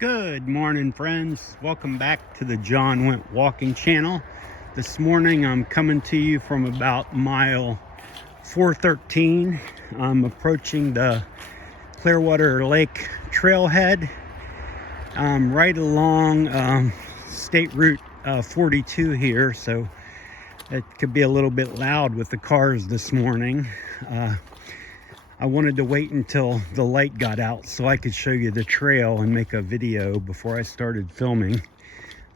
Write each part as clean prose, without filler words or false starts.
Good morning, friends. Welcome back to the John Went Walking channel. This morning I'm coming to you from about mile 413. I'm approaching the Clearwater Lake trailhead right along State Route 42 here, so it could be a little bit loud with the cars this morning. I wanted to wait until the light got out so I could show you the trail and make a video before I started filming. I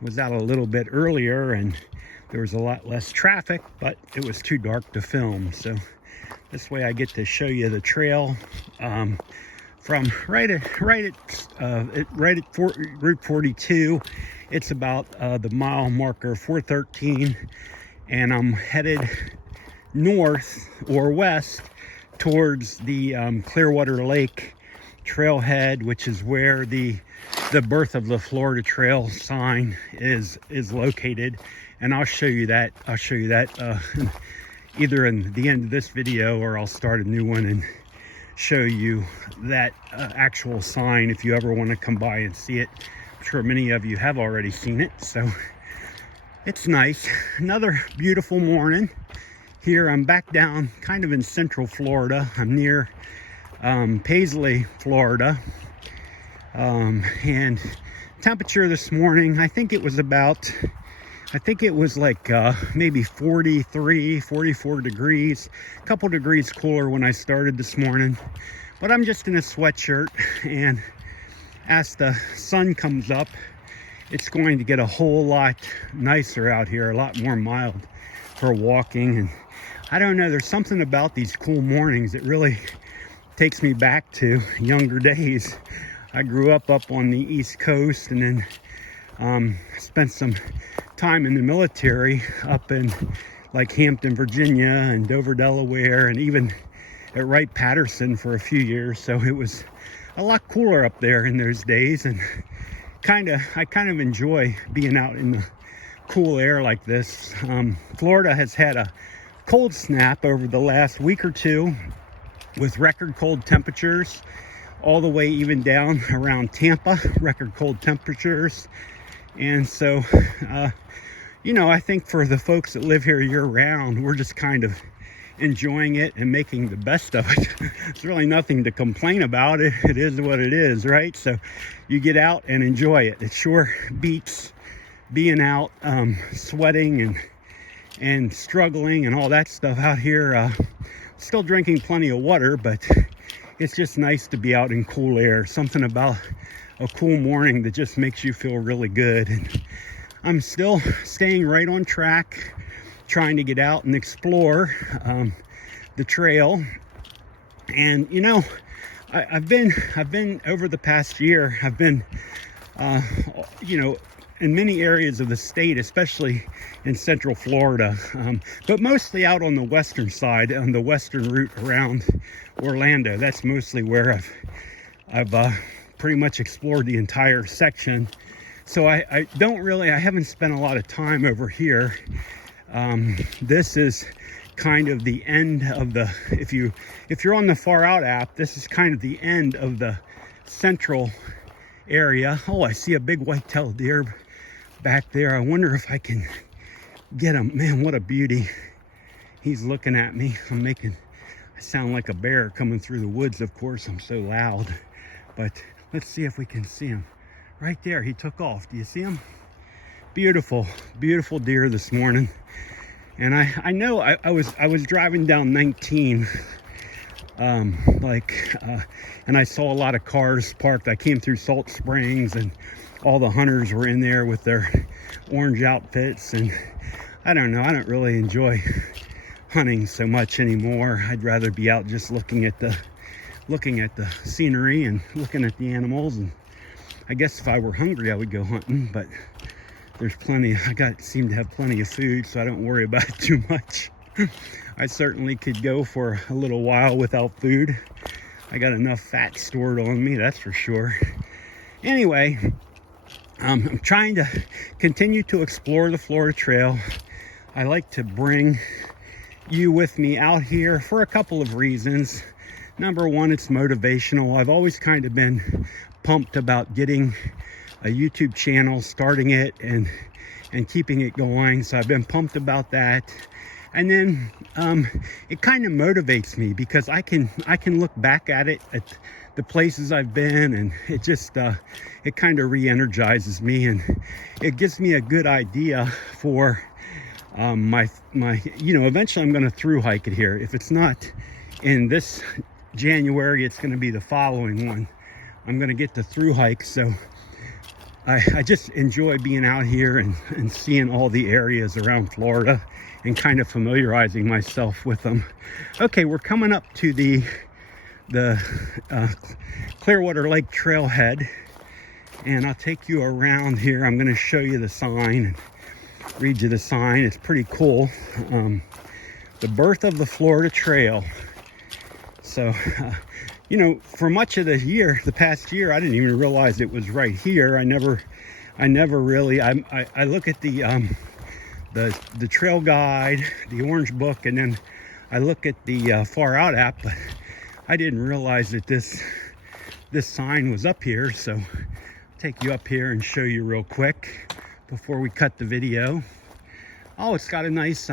was out a little bit earlier and there was a lot less traffic, but it was too dark to film. So this way I get to show you the trail from right at Route 42. It's about the mile marker 413, and I'm headed north or west towards the Clearwater Lake trailhead, which is where the Birth of the Florida Trail sign is located. And I'll show you that. Either in the end of this video, or I'll start a new one and show you that actual sign if you ever want to come by and see it. I'm sure many of you have already seen it, so it's nice. Another beautiful morning. Here I'm back down kind of in central Florida. I'm near Paisley, Florida. And temperature this morning, I think it was like maybe 43, 44 degrees. A couple degrees cooler when I started this morning. But I'm just in a sweatshirt, and as the sun comes up, it's going to get a whole lot nicer out here, a lot more mild for walking. And I don't know, there's something about these cool mornings that really takes me back to younger days. I grew up on the East Coast, and then spent some time in the military up in like Hampton, Virginia, and Dover, Delaware, and even at Wright-Patterson for a few years. So it was a lot cooler up there in those days, and I kind of enjoy being out in the cool air like this. Florida has had a cold snap over the last week or two with record cold temperatures, all the way even down around Tampa, record cold temperatures. And so, I think for the folks that live here year round, we're just kind of enjoying it and making the best of it. There's really nothing to complain about. It is what it is, right? So you get out and enjoy it. It sure beats being out sweating and struggling and all that stuff out here. Still drinking plenty of water, but it's just nice to be out in cool air. Something about a cool morning that just makes you feel really good. And I'm still staying right on track, trying to get out and explore the trail. And I've been over the past year, I've been in many areas of the state, especially in central Florida, but mostly out on the western side, on the western route around Orlando. That's mostly where I've pretty much explored the entire section. So I haven't spent a lot of time over here. This is kind of the end of the, if you're on the Far Out app, this is kind of the end of the central area. Oh, I see a big white-tailed deer back there. I wonder if I can get him. Man, what a beauty. He's looking at me. I sound like a bear coming through the woods. Of course, I'm so loud, but let's see if we can see him. Right there, he took off. Do you see him? Beautiful, beautiful deer this morning. And I know I was driving down 19, and I saw a lot of cars parked. I came through Salt Springs, and all the hunters were in there with their orange outfits. And I don't know, I don't really enjoy hunting so much anymore. I'd rather be out just looking at the scenery and looking at the animals. And I guess if I were hungry, I would go hunting, but there's plenty. Seem to have plenty of food, so I don't worry about it too much. I certainly could go for a little while without food. I got enough fat stored on me, that's for sure. Anyway, I'm trying to continue to explore the Florida Trail. I like to bring you with me out here for a couple of reasons. Number one, it's motivational. I've always kind of been pumped about getting a YouTube channel, starting it and keeping it going. So I've been pumped about that. And then it kind of motivates me because I can look back at it, at the places I've been, and it just it kind of re-energizes me, and it gives me a good idea for my eventually I'm going to thru-hike it here. If it's not in this January, it's going to be the following one. I'm going to get the thru-hike. So I just enjoy being out here and seeing all the areas around Florida and kind of familiarizing myself with them. Okay, we're coming up to the Clearwater Lake trailhead, and I'll take you around here. I'm going to show you the sign and read you the sign. It's pretty cool. The birth of the Florida Trail. So for much of the past year, I didn't even realize it was right here. I never really, I look at the trail guide, the orange book, and then I look at the Far Out app, but I didn't realize that this sign was up here. So I'll take you up here and show you real quick before we cut the video. Oh, it's got a nice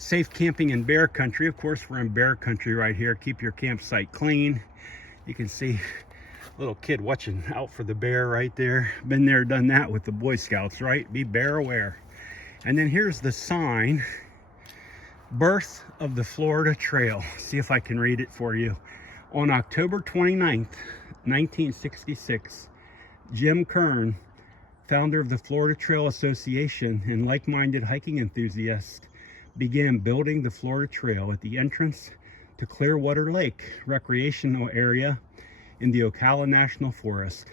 safe camping in bear country. Of course, we're in bear country right here. Keep your campsite clean. You can see a little kid watching out for the bear right there. Been there, done that with the Boy Scouts, right? Be bear aware. And then here's the sign, birth of the Florida Trail. See if I can read it for you. On October 29th, 1966, Jim Kern, founder of the Florida Trail Association and like-minded hiking enthusiast, began building the Florida Trail at the entrance to Clearwater Lake recreational area in the Ocala National Forest.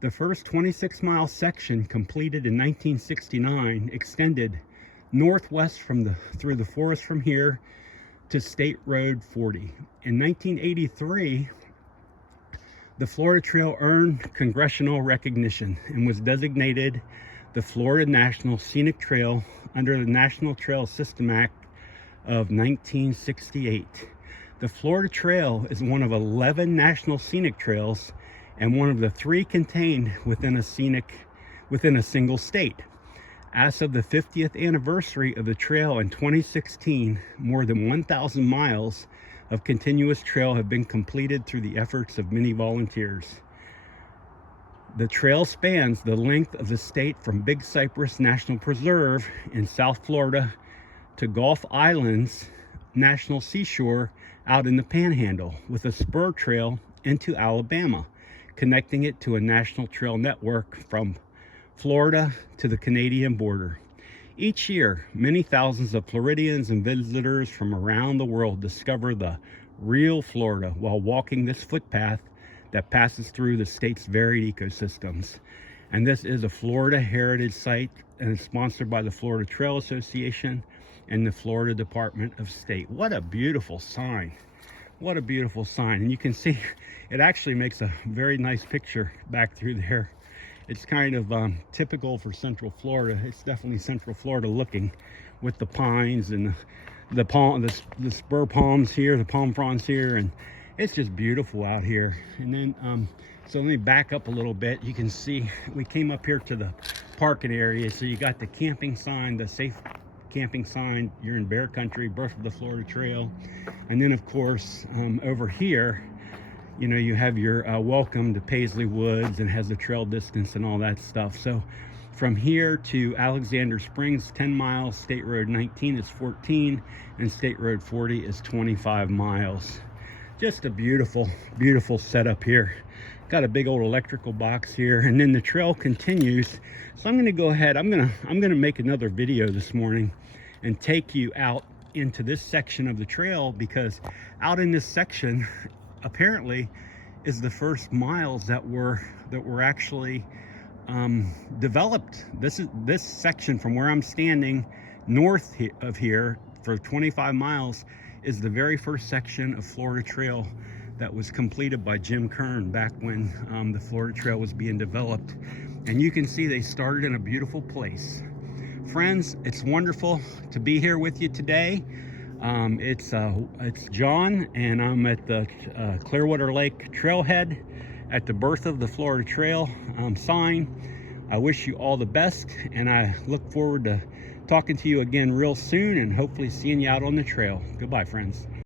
The first 26-mile section, completed in 1969, extended northwest through the forest from here to State Road 40. In 1983, the Florida Trail earned congressional recognition and was designated the Florida National Scenic Trail under the National Trail System Act of 1968. The Florida Trail is one of 11 national scenic trails and one of the 3 contained within a single state. As of the 50th anniversary of the trail in 2016, more than 1,000 miles of continuous trail have been completed through the efforts of many volunteers. The trail spans the length of the state from Big Cypress National Preserve in South Florida to Gulf Islands National Seashore out in the Panhandle, with a spur trail into Alabama, connecting it to a national trail network from Florida to the Canadian border. Each year, many thousands of Floridians and visitors from around the world discover the real Florida while walking this footpath that passes through the state's varied ecosystems. And this is a Florida heritage site, and it's sponsored by the Florida Trail Association and the Florida Department of State. What a beautiful sign. What a beautiful sign. And you can see it actually makes a very nice picture back through there. It's kind of typical for Central Florida. It's definitely Central Florida looking, with the pines and the spur palms here, the palm fronds here, and it's just beautiful out here. And then so let me back up a little bit. You can see we came up here to the parking area. So you got the camping sign, the safe camping sign. You're in bear country, birth of the Florida Trail. And then of course over here, you have your welcome to Paisley Woods, and has the trail distance and all that stuff. So from here to Alexander Springs, 10 miles, State Road 19 is 14, and State Road 40 is 25 miles. Just a beautiful, beautiful setup here. Got a big old electrical box here, and then the trail continues. So I'm going to go ahead. I'm going to make another video this morning and take you out into this section of the trail, because out in this section apparently is the first miles that were actually developed. This section from where I'm standing north of here for 25 miles is the very first section of Florida Trail that was completed by Jim Kern back when the Florida Trail was being developed. And you can see they started in a beautiful place. Friends, it's wonderful to be here with you today. It's John, and I'm at the Clearwater Lake Trailhead at the Birth of the Florida Trail sign. I wish you all the best, and I look forward to talking to you again real soon, and hopefully seeing you out on the trail. Goodbye, friends.